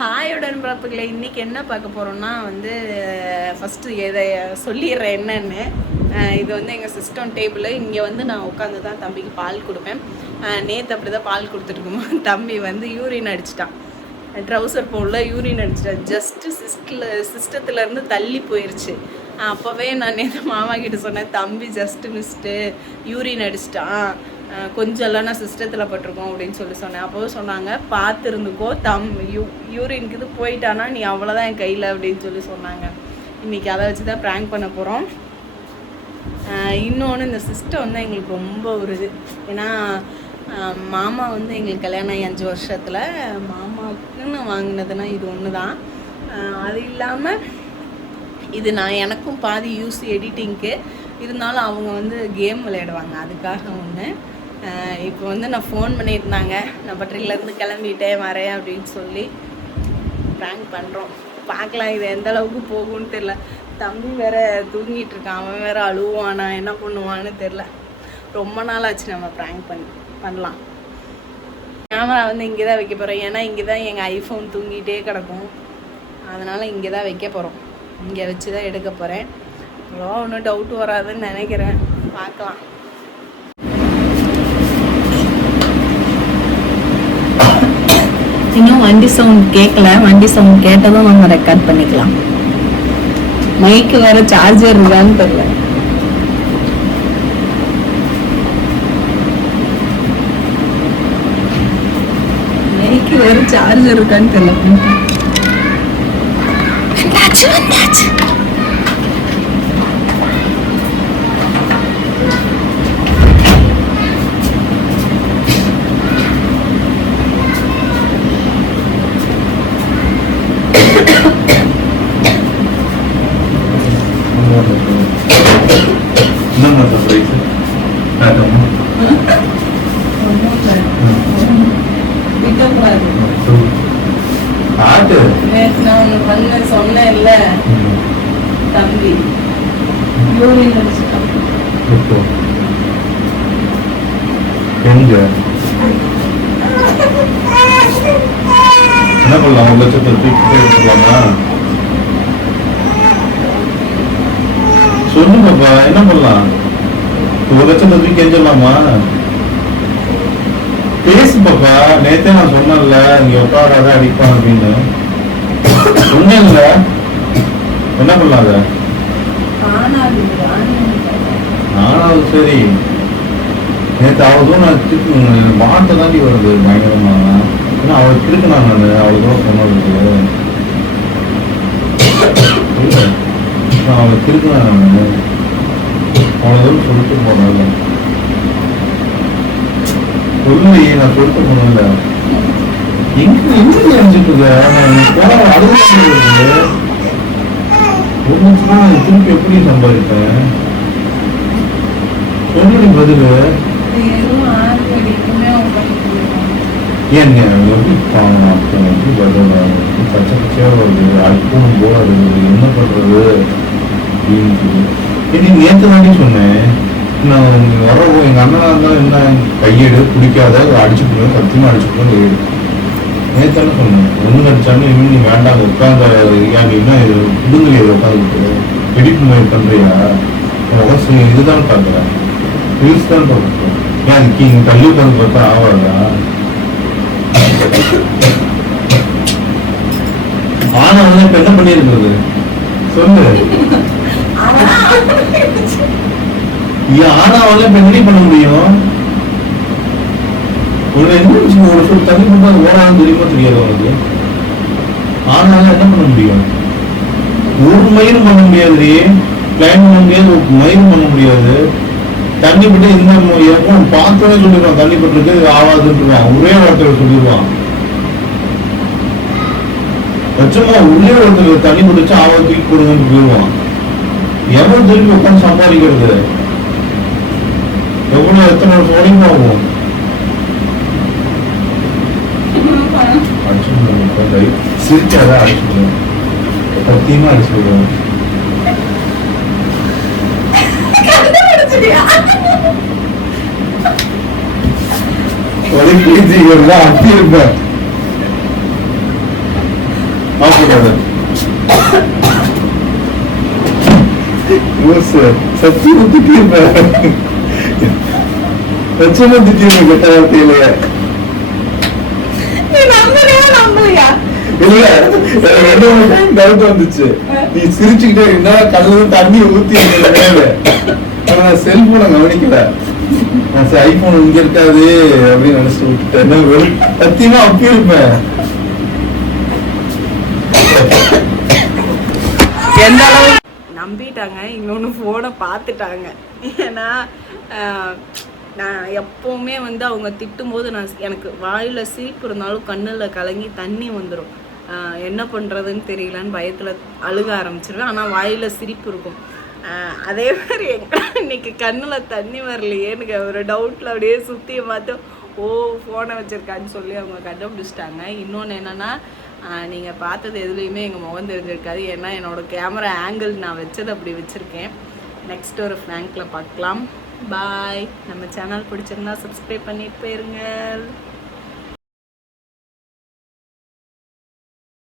ஹாயோட நண்பர்களே, இன்றைக்கி என்ன பார்க்க போகிறோம்னா ஃபஸ்ட்டு எதை சொல்லிடுறேன் என்னென்னு. இது எங்கள் சிஸ்டம் டேபிள். இங்கே நான் உட்காந்து தான் தம்பிக்கு பால் கொடுப்பேன். நேற்று அப்படி தான் பால் கொடுத்துட்டுருக்கும்போது தம்பி யூரின் அடிச்சிட்டான். ட்ரௌசர் போடல, யூரின் அடிச்சிட்டான். ஜஸ்ட்டு சிஸ்டத்துலேருந்து தள்ளி போயிடுச்சு. அப்போவே நான் நேற்று மாமா கிட்ட சொன்னேன், தம்பி ஜஸ்ட்டு மிஸ்ட்டு யூரின் அடிச்சிட்டான், கொஞ்சம் இல்லைனா சிஸ்டத்தில் பட்டிருக்கோம் அப்படின்னு சொன்னேன். அப்போவே சொன்னாங்க, பார்த்துருந்துக்கோ, யூரினுக்கு இது போயிட்டானா நீ அவ்வளோதான் என் கையில் அப்படின்னு சொன்னாங்க. இன்றைக்கி அதை வச்சு தான் ப்ராங்க் பண்ண போகிறோம். இன்னொன்று, இந்த சிஸ்டம் எங்களுக்கு ரொம்ப ஒரு இது. ஏன்னா மாமா எங்களுக்கு கல்யாணம் ஆகி 5 வருஷத்தில் மாமாவுக்குன்னு வாங்கினதுன்னா இது ஒன்று தான். அது இல்லாமல் இது எனக்கும் பாதி யூஸ் எடிட்டிங்க்கு. இருந்தாலும் அவங்க கேம் விளையாடுவாங்க, அதுக்காக ஒன்று. இப்போ நான் ஃபோன் பண்ணியிருந்தாங்க, நான் பட்டறையிலேருந்து கிளம்பிட்டேன் வரேன் அப்படின்னு சொல்லி ப்ராங்க் பண்ணுறோம். பார்க்கலாம் இது எந்த அளவுக்கு போகும்னு தெரில. தம்பி வேறு தூங்கிட்டு இருக்கான், அவன் வேறு அழுவானா என்ன பண்ணுவான்னு தெரில. ரொம்ப நாள் ஆச்சு நம்ம ப்ராங்க் பண்ணலாம். கேமரா இங்கே தான் வைக்க போகிறோம். ஏன்னா இங்கே தான் எங்கள் ஐஃபோன் தூங்கிட்டே கிடக்கும். அதனால் இங்கே தான் வைக்க போகிறோம். இங்கே வச்சு தான் எடுக்க போகிறேன். அவ்வளோ ஒன்றும் டவுட் வராதுன்னு நினைக்கிறேன். பார்க்கலாம். இன்னும் வண்டி சவுண்ட் கேட்கல. வண்டி சவுண்ட் கேட்டதும் நம்ம ரெக்கார்ட் பண்ணிக்கலாம். மைக்கு வேறு சார்ஜர் இருக்கான்னு தெரியல. மைக்கு வேறு சார்ஜர் இருக்கான்னு தெரியல. சொன்னேன் இல்ல, தம்பி யூரின் அடிச்சிட்டான். என்ன பண்ணலாம்? 1 லட்சத்தை தூக்கிட்டே எடுத்துக்கலாமா? சொல்லு பாப்பா, என்ன பண்ணலாம்? 1 லட்சத்தை தூக்கி எஞ்சிடலாமா? பேசு பாப்பா. நேத்தே நான் சொன்னேன்ல, நீ உட்காராத அடிப்பான் அப்படின்னு சொன்னேன்ல. என்ன பண்ணலாம்? ஆனாலும் சரி, நேற்று அவளும் நான் வார்த்தை தாண்டி வருது பயங்கரமா. ஏன்னா அவளுக்கு இருக்கு, நான் அவளுக்கு சொன்னதுக்கு நான் அவளுக்கு இருக்குனா நான் அவ்வளோதான் சொல்லிட்டு போனல. சொல்லி நான் சொல்லிட்டு போனல. எங்க நினைச்சிட்டு இருக்க? ஒரு நிமிஷம் திருப்பி எப்படி சம்பாதிப்பேன்? சொல்லி பதில் ஏங்க எப்படி பதில் பச்சை பச்சையா வருது, அல்பம் போல இருக்குது, என்ன பண்றது அப்படின்னு நேற்று தாண்டி சொன்னேன். நான் வரவோ எங்க அண்ணனா இருந்தாலும் என்ன கையெடு பிடிக்காத அடிச்சுக்கணும், சத்தியமா அடிச்சுக்கணும் கையெடு. நேற்று சொன்னேன், ஒன்று அடிச்சாலும் இன்னும் நீ வேண்டாம் உட்காந்த அப்படின்னா இது புடுங்கலையே உட்காந்துக்கிட்டு எடிட் மாதிரி பண்றியா? இதுதான் பார்க்குறேன், ரீல்ஸ் தான் பார்க்குறேன். ஏன் இங்கே தள்ளி உட்காந்து பார்த்தா ஆவாதா? ஆனா இப்ப என்ன பண்ணிருக்கிறது சொல்லு. ஆனா இப்ப என்ன பண்ண முடியும்? ஒரு சொல் தண்ணி போட்டு ஓடாது தெரியுமா தெரியாது உனக்கு? ஆனாலும் என்ன பண்ண முடியும்? ஒரு மயிரும் பண்ண முடியாது, பிளான் பண்ண முடியாது, ஒரு மயிரும் பண்ண முடியாது. தண்ணி பட்டு இந்த பார்த்தோன்னே சொல்லிடுவான், தண்ணி பட்டுருக்கு ஆவாதுன்றான். ஒரே வார்த்தையில சொல்லிடுவான். பட்சமா உள்ளே ஒருத்தர் தண்ணி பட்டுச்சு ஆவா தூக்கி கொடுங்கன்னு போயிடுவான். எவ்வளவு திருப்பி உட்காந்து சம்பாதிக்கிறது? எவ்வளவு எத்தனை வருஷம் வரைக்கும் ஆகும்? சிரிச்சாத அடிச்சுடுவோம், சத்தியமா அடிச்சுடுவோம். அப்படி இருப்பேன். ஆஃப் பண்ணாத. சத்தியமா திட்டிருப்பேன், லட்சமா திட்டிருப்பேன் கெட்ட வார்த்தையில. நீ நம்பலையா நம்பலையா? இல்ல எனக்கு என்ன டவுட் வந்துச்சு, நீ சிரிச்சுக்கிட்டே இருந்தா கல்ல தண்ணி ஊத்தி நான் செல்போனை கவனிக்கல, நான் சரி ஐபோன் இங்க இருக்காது அப்படின்னு நினைச்சிட்டு விட்டுட்டேன். சத்தியமா அப்படி இருப்பேன். எந்த அளவு நம்பிட்டாங்க, இன்னொன்று ஃபோனை பார்த்துட்டாங்க. ஏன்னா நான் எப்போவுமே வந்து அவங்க திட்டும்போது எனக்கு வாயில் சிரிப்பு இருந்தாலும் கண்ணில் கலங்கி தண்ணி வந்துடும். என்ன பண்ணுறதுன்னு தெரியலன்னு பயத்தில் அழுக ஆரம்பிச்சிருவேன். ஆனால் வாயில் சிரிப்பு இருக்கும். அதே மாதிரி இன்னைக்கு கண்ணில் தண்ணி வரலையேன்னு ஒரு டவுட்டில் அப்படியே சுற்றியை பார்த்து ஃபோனை வச்சுருக்கான்னு சொல்லி அவங்க கண்டுபிடிச்சிட்டாங்க. இன்னொன்று என்னென்னா, நீங்கள் பார்த்தது எதுலேயுமே எங்கள் முகம் தெரிஞ்சிருக்காது. ஏன்னா என்னோடய கேமரா ஆங்கிள் நான் வச்சது அப்படி வச்சுருக்கேன். நெக்ஸ்ட் ஒரு ஃப்ராங்கில் பார்க்கலாம். பாய். நம்ம சேனல் பிடிச்சிருந்தா சப்ஸ்கிரைப் பண்ணிட்டு போயிருங்க.